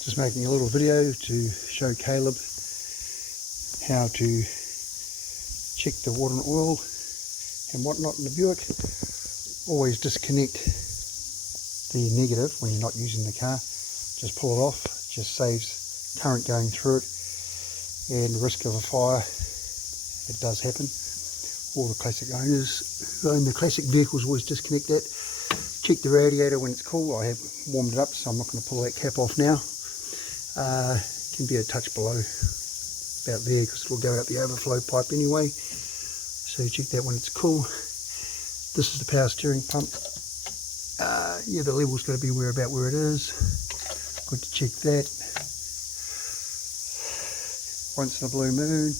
Just making a little video to show Caleb how to check the water and oil and whatnot in the Buick. Always disconnect the negative when you're not using the car. Just pull it off, just saves current going through it and the risk of a fire. It does happen. All the classic owners who own the classic vehicles always disconnect that. Check the radiator when it's cool. I have warmed it up, so I'm not going to pull that cap off now. Can be a touch below about there because it'll go out the overflow pipe anyway. So check that when it's cool. This is the power steering pump. Yeah, the level's got to be about where it is. Good to check that. Once in a blue moon.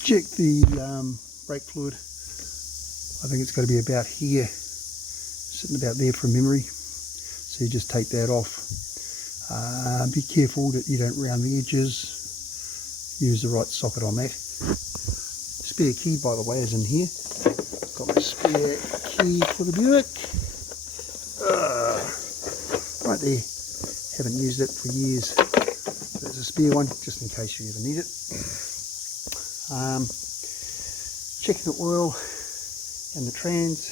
Check the brake fluid. I think it's got to be about here, sitting about there from memory. So you just take that off. Be careful that you don't round the edges. Use the right socket on that. Spare key, by the way, is in here. Got my spare key for the Buick. Right there. Haven't used it for years. There's a spare one, just in case you ever need it. Checking the oil and the trans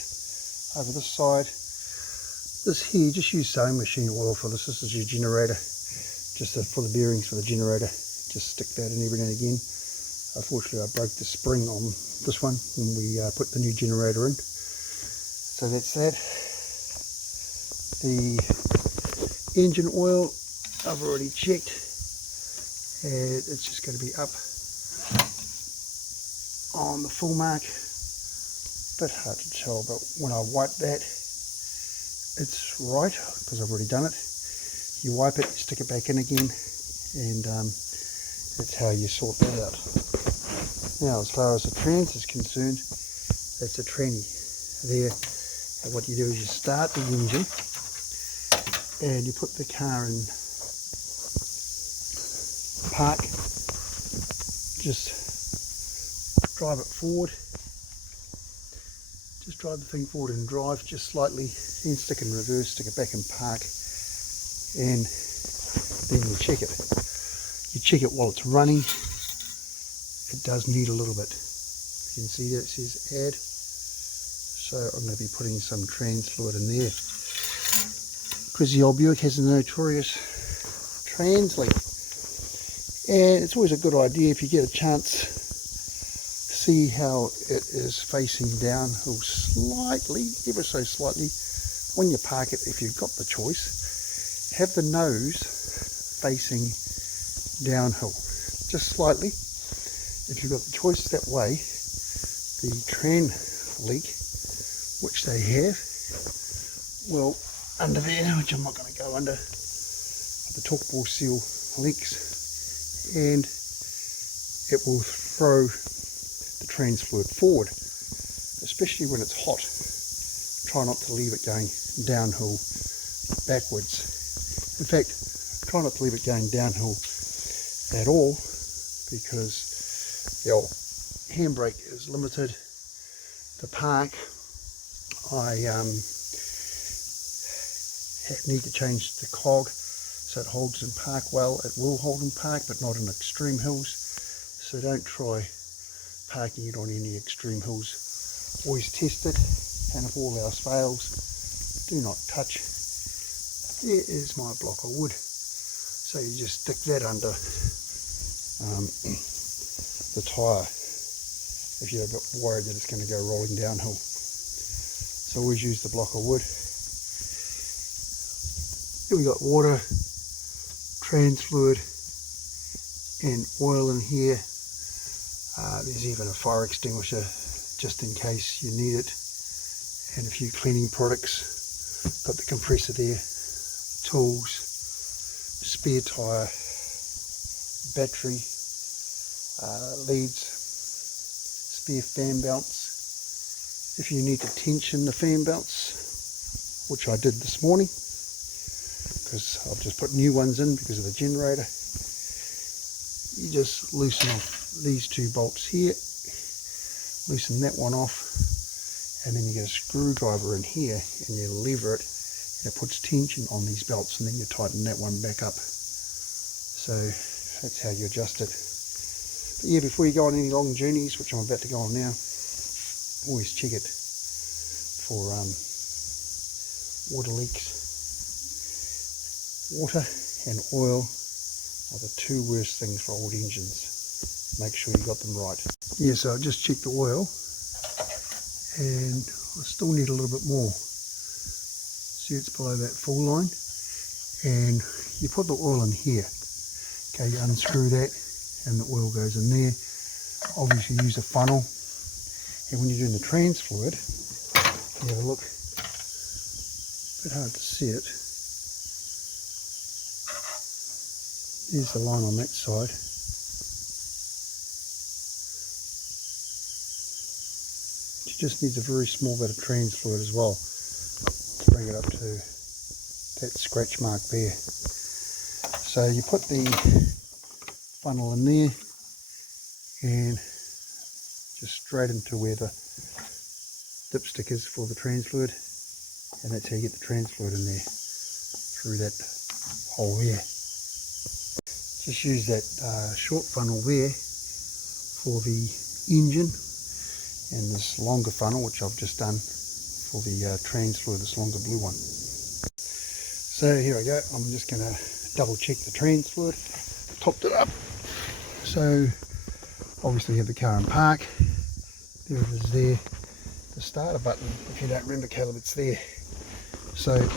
over this side. This here, just use sewing machine oil for this. This is your generator, just for the bearings for the generator. Just stick that in every now and again. Unfortunately, I broke the spring on this one when we put the new generator in. So that's that. The engine oil, I've already checked. And it's just going to be up on the full mark. Bit hard to tell, but when I wipe that, it's right because I've already done it. You wipe it, you stick it back in again, and that's how you sort that out. Now, as far as the trans is concerned, that's a tranny there. And what you do is you start the engine and you put the car in park. Just drive it forward. Just drive the thing forward and drive just slightly, then stick in reverse, stick it back in park, and then you check it. You check it while it's running. It does need a little bit. You can see that it says add. So I'm going to be putting some trans fluid in there. Because the old Buick has a notorious trans leak. And it's always a good idea if you get a chance, see how it is facing downhill slightly, ever so slightly. When you park it, if you've got the choice, have the nose facing downhill, just slightly. If you've got the choice that way, the tran leak, which they have, well, under there, which I'm not going to go under, the torque bore seal leaks, and it will throw the trans fluid forward, especially when it's hot. Try not to leave it going downhill backwards. In fact, try not to leave it going downhill at all, because the old handbrake is limited. The park, I need to change the cog so it holds in park well. It will hold in park, but not in extreme hills. So don't try parking it on any extreme hills. Always test it, and if all else fails, do not touch. There is my block of wood. So you just stick that under the tyre if you're a bit worried that it's going to go rolling downhill. So always use the block of wood. Here we got water, trans fluid, and oil in here. There's even a fire extinguisher just in case you need it, and a few cleaning products. Got the compressor there, tools, spare tyre, battery, leads, spare fan belts. If you need to tension the fan belts, which I did this morning, because I've just put new ones in because of the generator, you just loosen off these two bolts here, loosen that one off, and then you get a screwdriver in here and you lever it It puts tension on these belts, and then you tighten that one back up. So that's how you adjust it. But yeah, before you go on any long journeys, which I'm about to go on now, always check it for water leaks. Water and oil are the two worst things for old engines. Make sure you got them right. Yeah, so I just checked the oil, and I still need a little bit more. See, it's below that full line, and you put the oil in here. Okay, you unscrew that and the oil goes in there. Obviously use a funnel, and when you're doing the trans fluid, you have a look. A bit hard to see it. There's the line on that side. It just needs a very small bit of trans fluid as well to bring it up to that scratch mark there. So you put the funnel in there and just straight into where the dipstick is for the trans fluid, and that's how you get the trans fluid in there, through that hole there. Just use that short funnel there for the engine, and this longer funnel, which I've just done for the trans fluid, this longer blue one. So here I go, I'm just going to double check the trans fluid. Topped it up. So obviously you have the car in park. There it is there. The starter button, if you don't remember, Caleb, it's there. So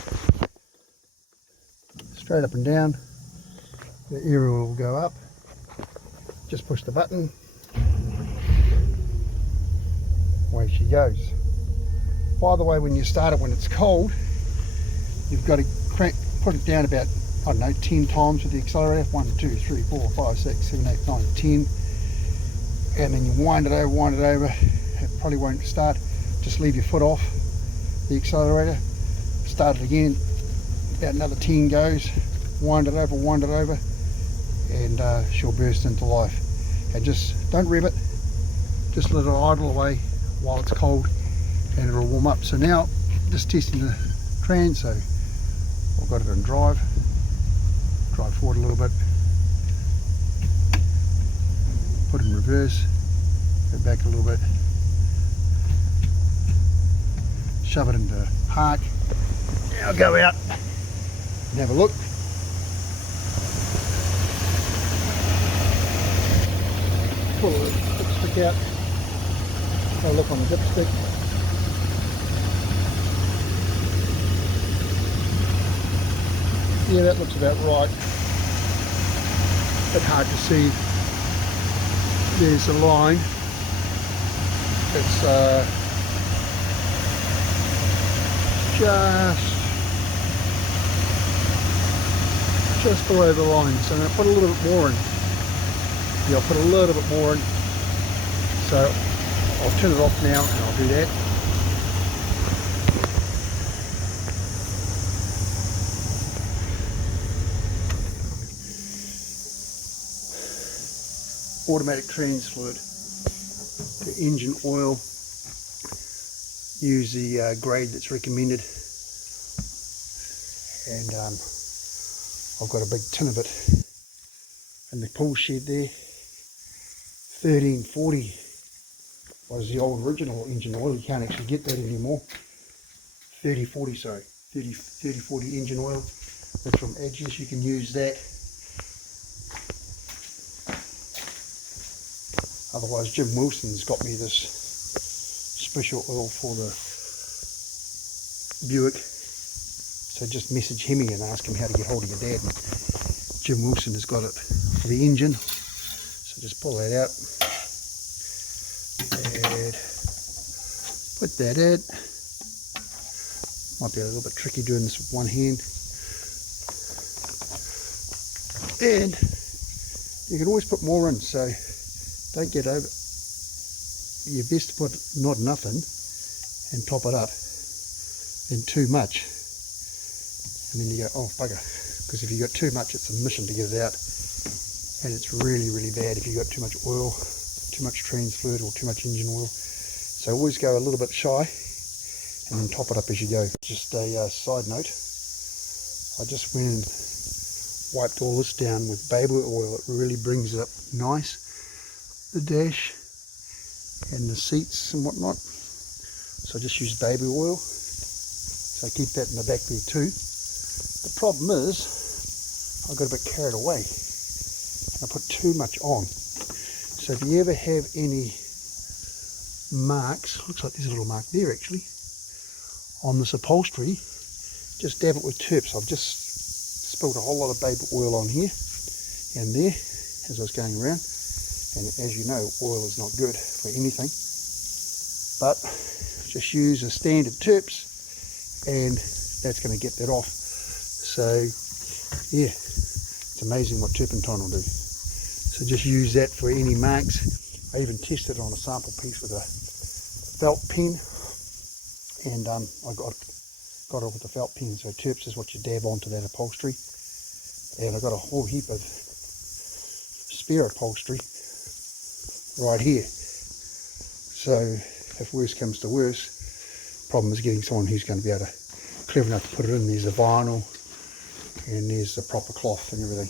straight up and down, the aerial will go up. Just push the button. Away she goes. By the way, when you start it when it's cold, you've got to put it down about, I don't know, 10 times with the accelerator. 1, 2, 3, 4, 5, 6, 7, 8, 9, 10. And then you wind it over. It probably won't start. Just leave your foot off the accelerator. Start it again. About another 10 goes. Wind it over. And she'll burst into life. And just don't rev it. Just let it idle away while it's cold, and it'll warm up. So now, just testing the trans. So I've got it in drive forward a little bit, put it in reverse, go back a little bit, shove it into park. Now go out and have a look. Pull the dipstick out, have a look on the dipstick. Yeah, that looks about right. Bit hard to see. There's a line. It's just below the line. So I'm going to put a little bit more in. Yeah, I'll put a little bit more in. So I'll turn it off now and I'll do that. Automatic trans fluid. The engine oil, use the grade that's recommended, and I've got a big tin of it in the pool shed there. 1340 was the old original engine oil. You can't actually get that anymore. 3040, sorry, 3040 engine oil. That's from Edges. You can use that. Otherwise, Jim Wilson's got me this special oil for the Buick. So just message him and ask him how to get hold of your dad. And Jim Wilson has got it for the engine. So just pull that out and put that in. Might be a little bit tricky doing this with one hand. And you can always put more in, so don't get over. You're best to put not enough in and top it up than too much. And then you go, oh bugger. Because if you got too much, it's a mission to get it out. And it's really, really bad if you got too much oil, too much trans fluid or too much engine oil. So always go a little bit shy and then top it up as you go. Just a side note, I just went and wiped all this down with baby oil. It really brings it up nice, the dash and the seats and whatnot. So I just use baby oil. So I keep that in the back there too. The problem is I got a bit carried away. I put too much on. So if you ever have any marks, looks like there's a little mark there actually, on this upholstery, just dab it with turps. I've just spilled a whole lot of baby oil on here and there as I was going around. And as you know, oil is not good for anything. But just use a standard turps and that's going to get that off. So yeah, it's amazing what turpentine will do. So just use that for any marks. I even tested on a sample piece with a felt pen, and I got it with the felt pen. So turps is what you dab onto that upholstery, and I got a whole heap of spare upholstery right here. So if worse comes to worse, problem is getting someone who's going to be able to clever enough to put it in. There's the vinyl and there's the proper cloth and everything.